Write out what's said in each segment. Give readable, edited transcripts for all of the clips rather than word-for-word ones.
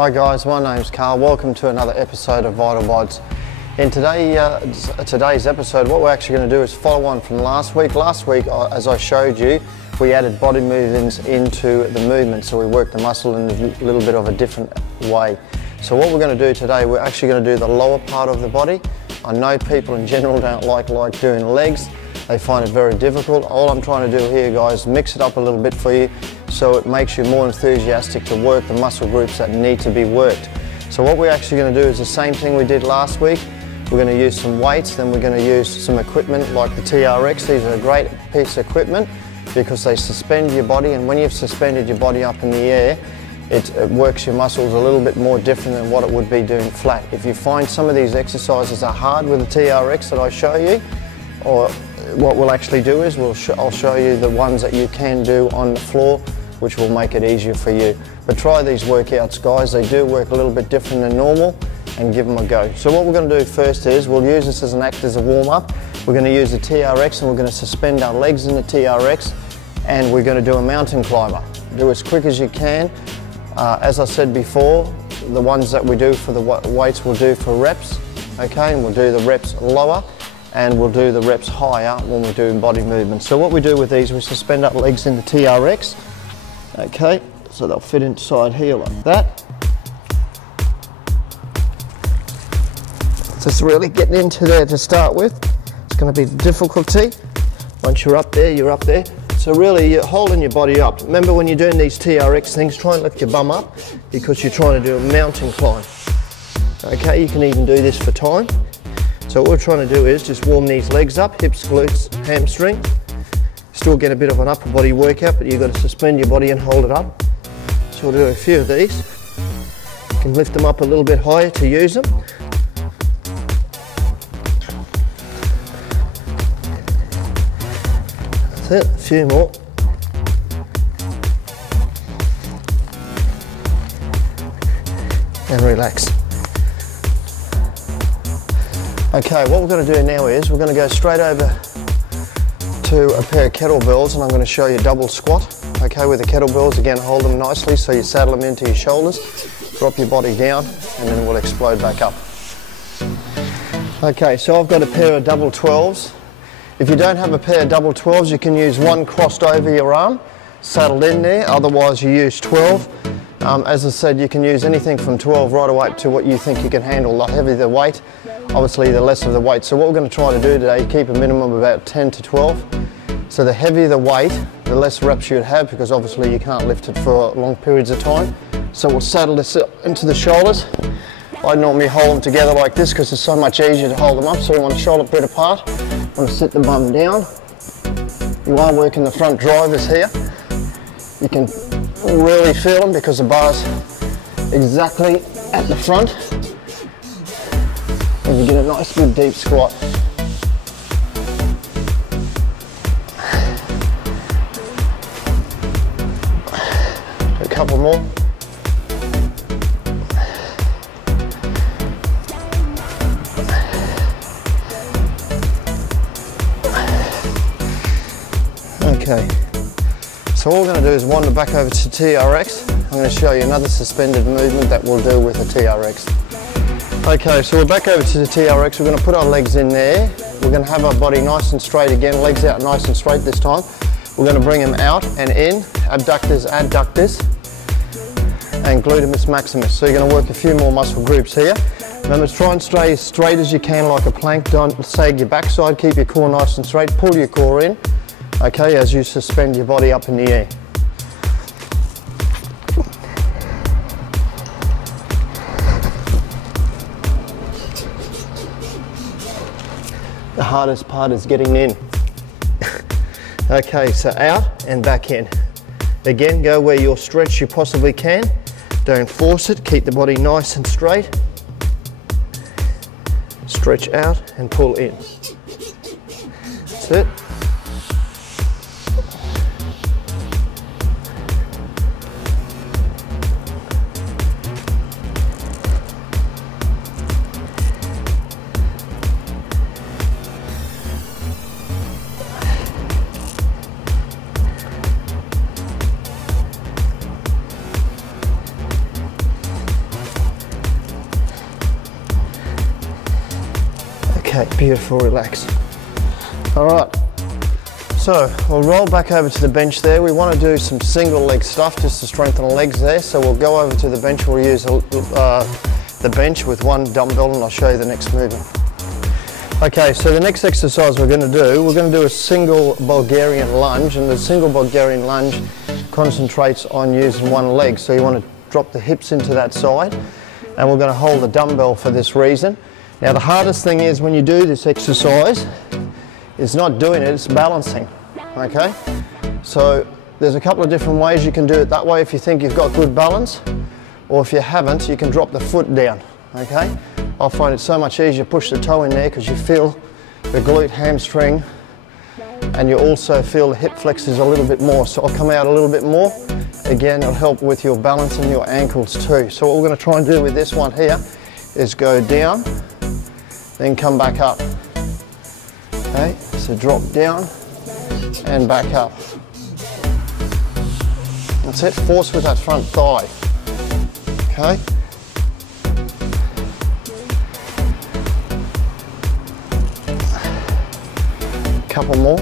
Hi guys, my name's Carl. Welcome to another episode of Vital Bites. In today's episode, what we're actually going to do is follow on from last week. Last week, as I showed you, we added body movements into the movement, so we worked the muscle in a little bit of a different way. So what we're going to do today, we're actually going to do the lower part of the body. I know people in general don't like doing legs. They find it very difficult. All I'm trying to do here, guys, mix it up a little bit for you so it makes you more enthusiastic to work the muscle groups that need to be worked. So what we're actually going to do is the same thing we did last week. We're going to use some weights, then we're going to use some equipment like the TRX. These are a great piece of equipment because they suspend your body, and when you've suspended your body up in the air, it works your muscles a little bit more different than what it would be doing flat. If you find some of these exercises are hard with the TRX that I show you, or what we'll actually do is I'll show you the ones that you can do on the floor, which will make it easier for you. But try these workouts, guys. They do work a little bit different than normal, and give them a go. So what we're going to do first is we'll use this as an act as a warm-up. We're going to use the TRX and we're going to suspend our legs in the TRX, and we're going to do a mountain climber. Do as quick as you can. As I said before, the ones that we do for the weights we'll do for reps, okay, and we'll do the reps lower and we'll do the reps higher when we're doing body movement. So what we do with these, we suspend our legs in the TRX, okay, so they'll fit inside here like that. Just really getting into there to start with. It's going to be difficulty. Once you're up there, you're up there. So really you're holding your body up. Remember when you're doing these TRX things, try and lift your bum up because you're trying to do a mountain climb. Okay, you can even do this for time. So what we're trying to do is just warm these legs up, hips, glutes, hamstring. Still get a bit of an upper body workout, but you've got to suspend your body and hold it up. So we'll do a few of these. You can lift them up a little bit higher to use them. That's it, a few more. And relax. Okay, what we're going to do now is we're going to go straight over to a pair of kettlebells, and I'm going to show you double squat. Okay, with the kettlebells, again, hold them nicely so you saddle them into your shoulders, drop your body down, and then we'll explode back up. Okay, so I've got a pair of double 12s. If you don't have a pair of double 12s, you can use one crossed over your arm, saddled in there, otherwise you use 12. As I said, you can use anything from 12 right away to what you think you can handle. The heavier the weight, obviously the less of the weight. So what we're going to try to do today, keep a minimum of about 10 to 12. So the heavier the weight, the less reps you'd have, because obviously you can't lift it for long periods of time. So we'll saddle this into the shoulders. I normally hold them together like this because it's so much easier to hold them up. So we want to shoulder bit apart. Want to sit the bum down. You are working the front drivers here. You can really feel them because the bar's exactly at the front. And you get a nice good deep squat. A couple more. Okay, so all we're going to do is wander back over to TRX. I'm going to show you another suspended movement that we'll do with the TRX. Okay, so we're back over to the TRX. We're going to put our legs in there. We're going to have our body nice and straight again, legs out nice and straight this time. We're going to bring them out and in, abductors, adductors, and gluteus maximus. So you're going to work a few more muscle groups here. Remember, try and stay as straight as you can like a plank. Don't sag your backside, keep your core nice and straight, pull your core in. Okay, as you suspend your body up in the air. The hardest part is getting in. Okay, so out and back in. Again, go where you'll stretch you possibly can. Don't force it, keep the body nice and straight. Stretch out and pull in. That's it. Okay, beautiful, relax. All right, so we'll roll back over to the bench there. We want to do some single leg stuff just to strengthen the legs there. So we'll go over to the bench. We'll use the bench with one dumbbell, and I'll show you the next movement. Okay, so the next exercise we're going to do a single Bulgarian lunge, and the single Bulgarian lunge concentrates on using one leg. So you want to drop the hips into that side, and we're going to hold the dumbbell for this reason. Now the hardest thing is when you do this exercise, it's not doing it, it's balancing, okay? So there's a couple of different ways you can do it that way if you think you've got good balance, or if you haven't, you can drop the foot down, okay? I find it so much easier to push the toe in there because you feel the glute hamstring, and you also feel the hip flexors a little bit more. So I'll come out a little bit more. Again, it'll help with your balance and your ankles too. So what we're going to try and do with this one here is go down, then come back up. Okay, so drop down and back up. That's it, force with that front thigh. Okay. Couple more.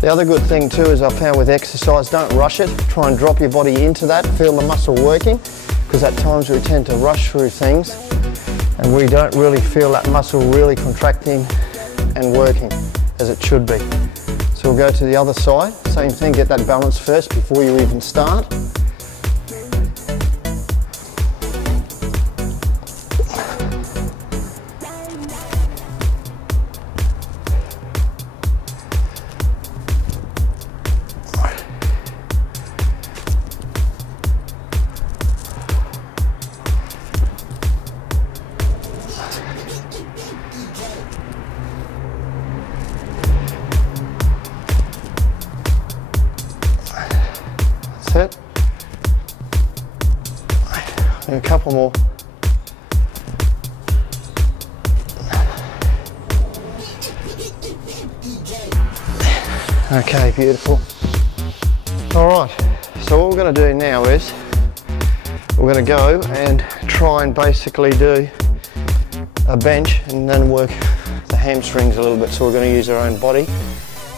The other good thing too is I found with exercise, don't rush it. Try and drop your body into that, feel the muscle working, because at times we tend to rush through things and we don't really feel that muscle really contracting and working as it should be. So we'll go to the other side, same thing, get that balance first before you even start. It. And a couple more. Okay, beautiful. All right, so what we're going to do now is we're going to go and try and basically do a bench and then work the hamstrings a little bit. So we're going to use our own body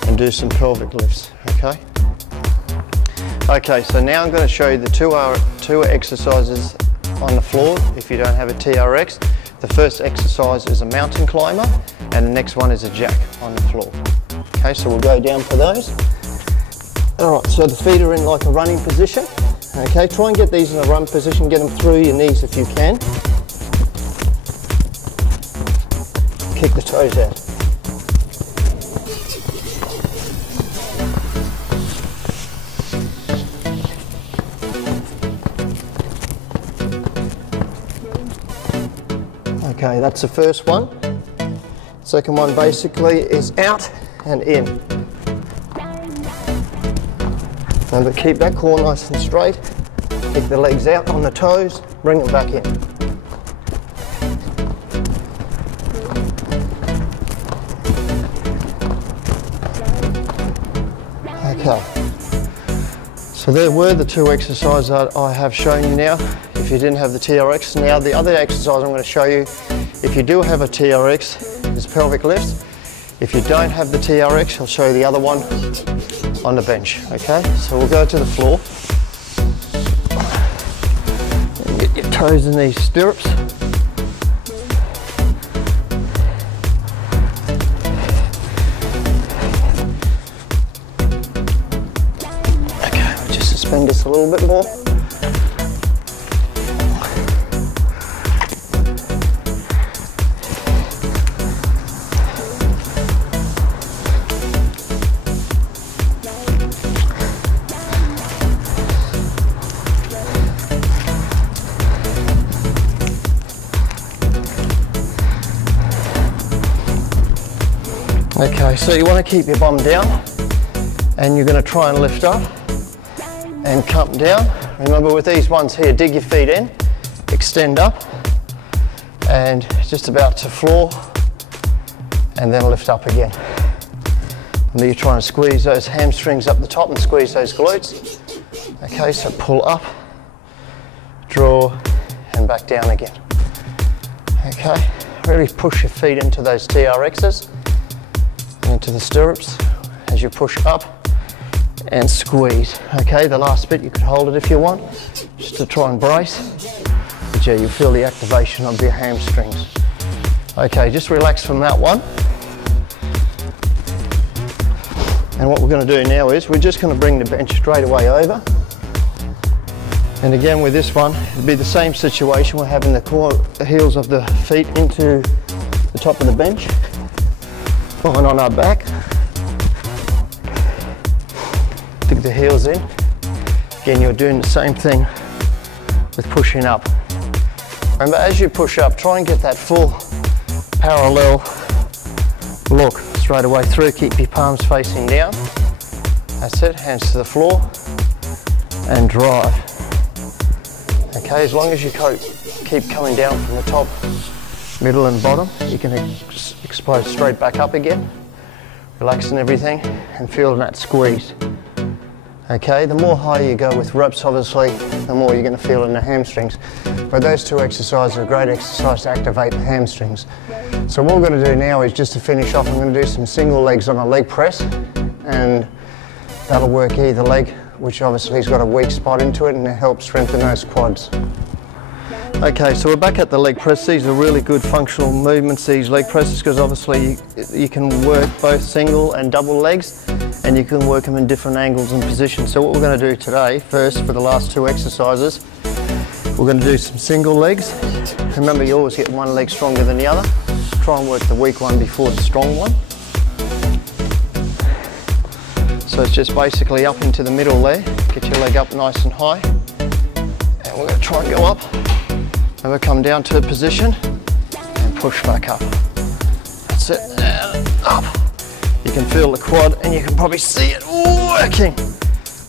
and do some pelvic lifts, okay? Okay, so now I'm going to show you the two exercises on the floor if you don't have a TRX. The first exercise is a mountain climber and the next one is a jack on the floor. Okay, so we'll go down for those. Alright, so the feet are in like a running position. Okay, try and get these in a run position, get them through your knees if you can. Kick the toes out. Okay, that's the first one. Second one basically is out and in. Remember, keep that core nice and straight. Kick the legs out on the toes, bring them back in. Okay. So there were the two exercises that I have shown you now. If you didn't have the TRX. Now the other exercise I'm going to show you, if you do have a TRX, is pelvic lifts. If you don't have the TRX, I'll show you the other one on the bench, okay? So we'll go to the floor and get your toes in these stirrups. Okay, we'll just suspend this a little bit more. Okay, so you want to keep your bum down and you're going to try and lift up and come down. Remember with these ones here, dig your feet in, extend up and just about to floor and then lift up again. And then you're trying to squeeze those hamstrings up the top and squeeze those glutes. Okay, so pull up, draw, and back down again. Okay, really push your feet into those TRXs, into the stirrups as you push up and squeeze. Okay, the last bit you could hold it if you want, just to try and brace. But yeah, you feel the activation of your hamstrings. Okay, just relax from that one. And what we're going to do now is we're just going to bring the bench straight away over. And again with this one, it'll be the same situation. We're having the heels of the feet into the top of the bench, lying on our back. Dig the heels in. Again, you're doing the same thing with pushing up. Remember, as you push up, try and get that full parallel look straight away through. Keep your palms facing down. That's it, hands to the floor and drive. Okay, as long as you keep coming down from the top, middle and bottom, you can explode straight back up again, relaxing everything and feeling that squeeze. Okay, the more higher you go with reps, obviously, the more you're going to feel in the hamstrings. But those two exercises are a great exercise to activate the hamstrings. So what we're going to do now is, just to finish off, I'm going to do some single legs on a leg press, and that'll work either leg, which obviously has got a weak spot into it, and it helps strengthen those quads. Okay, so we're back at the leg press. These are really good functional movements, these leg presses, because obviously you can work both single and double legs, and you can work them in different angles and positions. So what we're going to do today, first for the last two exercises, we're going to do some single legs. Remember, you always get one leg stronger than the other. Try and work the weak one before the strong one. So it's just basically up into the middle there. Get your leg up nice and high. And we're going to try and go up. And we'll come down to a position and push back up. That's it, and up. You can feel the quad and you can probably see it working.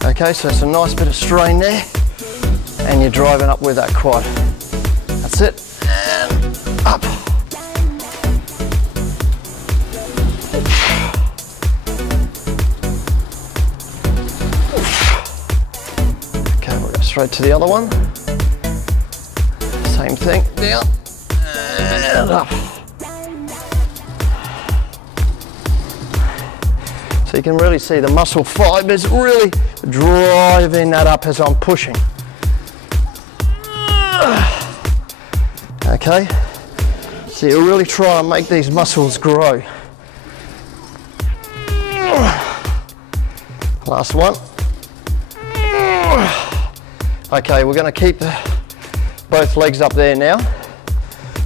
Okay, so it's a nice bit of strain there, and you're driving up with that quad. That's it, and up. Okay, we'll go straight to the other one. Same thing, down and up. So you can really see the muscle fibers really driving that up as I'm pushing. Okay, so you really try and make these muscles grow. Last one. Okay, we're going to keep both legs up there now,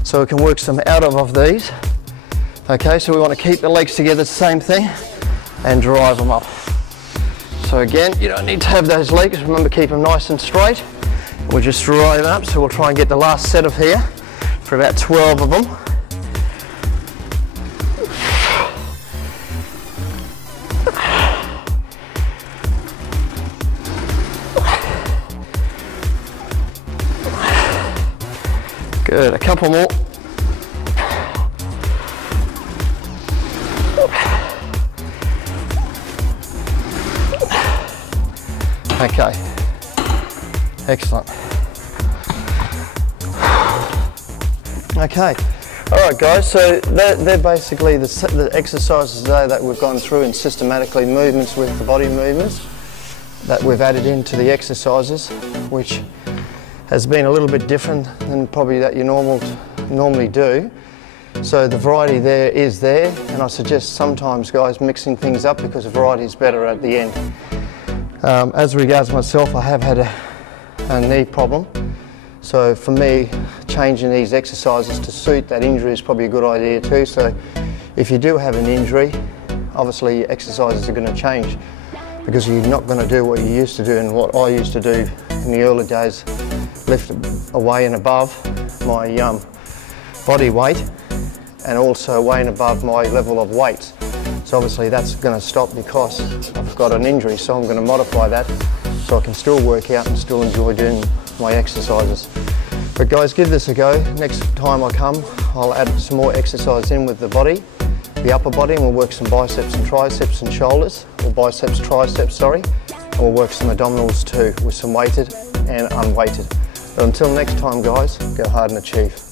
so we can work some out of these. Okay, so we want to keep the legs together, the same thing, and drive them up. So again, you don't need to have those legs, remember, keep them nice and straight. We'll just drive up, so we'll try and get the last set of here for about 12 of them. Good, a couple more. Okay, excellent. Okay, all right guys, so they're basically the exercises there that we've gone through, and systematically movements with the body movements that we've added into the exercises, which has been a little bit different than probably that you normally do. So the variety there is there, and I suggest sometimes, guys, mixing things up, because the variety is better at the end. As regards myself, I have had a knee problem. So for me, changing these exercises to suit that injury is probably a good idea too. So if you do have an injury, obviously your exercises are going to change, because you're not going to do what you used to do and what I used to do in the early days, lift away and above my body weight, and also way and above my level of weights. So obviously that's going to stop because I've got an injury, so I'm going to modify that so I can still work out and still enjoy doing my exercises. But guys, give this a go. Next time I come, I'll add some more exercise in with the body, the upper body, and we'll work some biceps and triceps and shoulders, or biceps, triceps, sorry. we'll work some abdominals too with some weighted and unweighted. But until next time guys, go hard and achieve.